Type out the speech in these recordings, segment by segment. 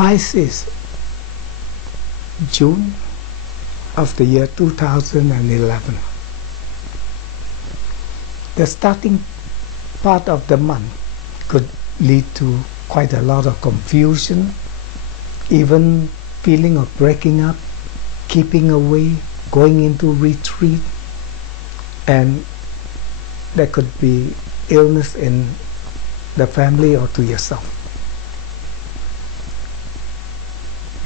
Pisces, June of the year 2011. The starting part of the month could lead to quite a lot of confusion, even feeling of breaking up, keeping away, going into retreat, and there could be illness in the family or to yourself.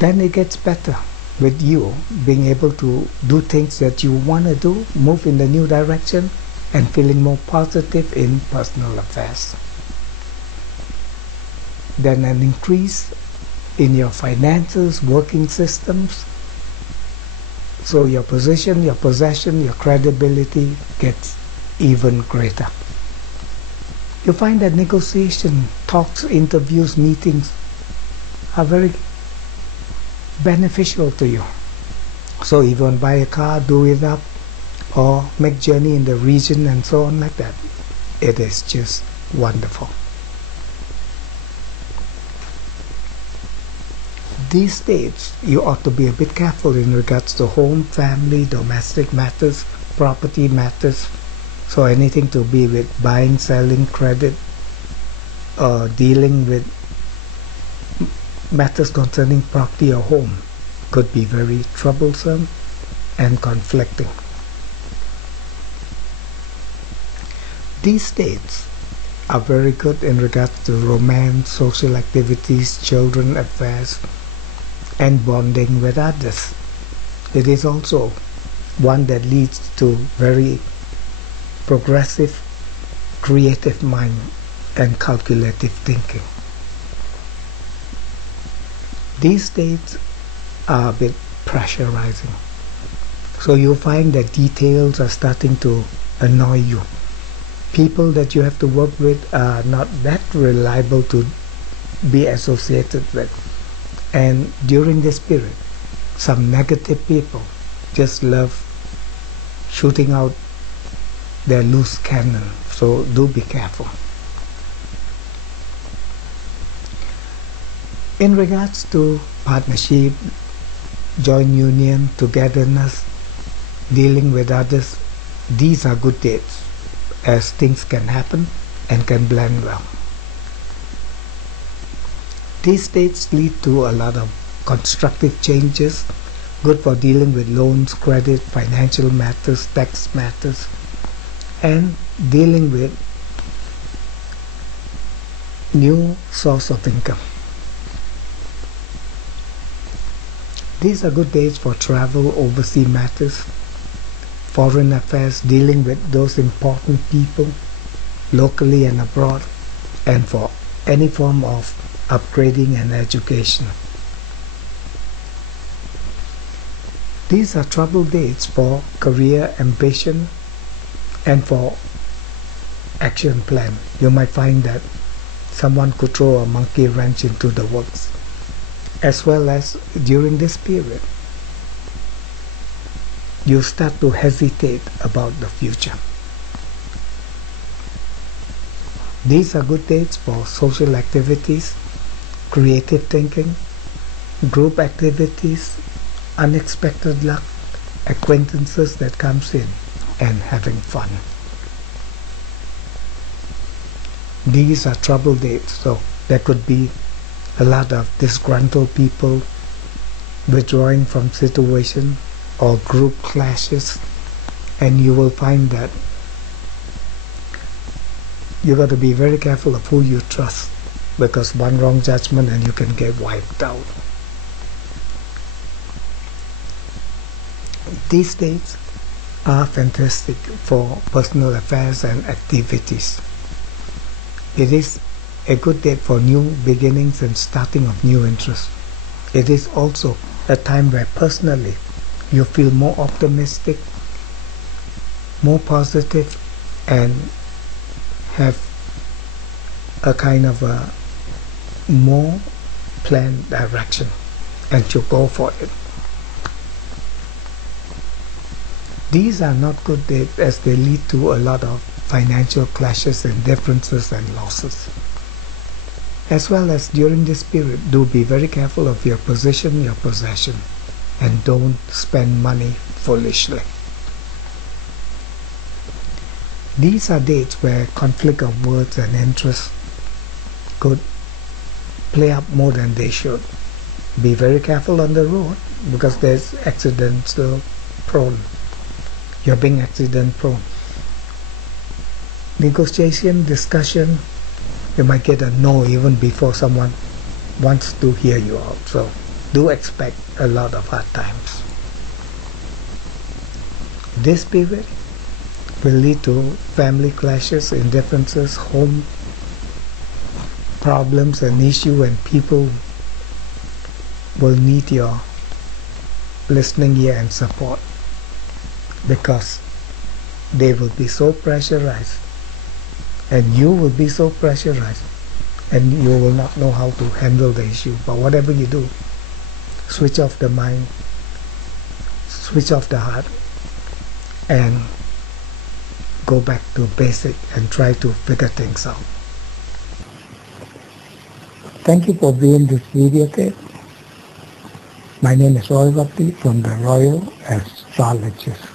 Then it gets better with you being able to do things that you want to do, move in the new direction, and feeling more positive in personal affairs. Then an increase in your finances, working systems, so your position, your possession, your credibility gets even greater. You find that negotiation, talks, interviews, meetings are very beneficial to you. So if you want to buy a car, do it up, or make journey in the region and so on like that, it is just wonderful. These days, you ought to be a bit careful in regards to home, family, domestic matters, property matters. So anything to be with buying, selling, credit, or dealing with matters concerning property or home could be very troublesome and conflicting. These dates are very good in regards to romance, social activities, children affairs, and bonding with others. It is also one that leads to very progressive, creative mind and calculative thinking. These dates are a bit pressurizing, so you'll find that details are starting to annoy you. People that you have to work with are not that reliable to be associated with, and during this period some negative people just love shooting out their loose cannon, so do be careful. In regards to partnership, joint union, togetherness, dealing with others, these are good dates, as things can happen and can blend well. These dates lead to a lot of constructive changes, good for dealing with loans, credit, financial matters, tax matters, and dealing with new source of income. These are good days for travel, overseas matters, foreign affairs, dealing with those important people locally and abroad, and for any form of upgrading and education. These are trouble dates for career ambition and for action plan. You might find that someone could throw a monkey wrench into the works, as well as during this period you start to hesitate about the future. These are good dates for social activities, creative thinking, group activities, unexpected luck, acquaintances that comes in, and having fun. These are trouble dates, so there could be a lot of disgruntled people withdrawing from situation or group clashes, and you will find that you got to be very careful of who you trust, because one wrong judgment and you can get wiped out. These days are fantastic for personal affairs and activities. It is a good date for new beginnings and starting of new interests. It is also a time where personally you feel more optimistic, more positive, and have a kind of a more planned direction, and you go for it. These are not good dates, as they lead to a lot of financial clashes and differences and losses. As well as during this period, do be very careful of your position, your possession, and don't spend money foolishly. These are dates where conflict of words and interests could play up more than they should. Be very careful on the road because there's accidental prone. You're being accident prone. Negotiation, discussion, you might get a no even before someone wants to hear you out. So do expect a lot of hard times. This period will lead to family clashes, indifferences, home problems and issues, and people will need your listening ear and support because they will be so pressurized and you will be so pressurized and you will not know how to handle the issue. But whatever you do, switch off the mind, switch off the heart, and go back to basic and try to figure things out. Thank you for viewing this video tape. My name is Roy Vapti from the Royal Astrologist.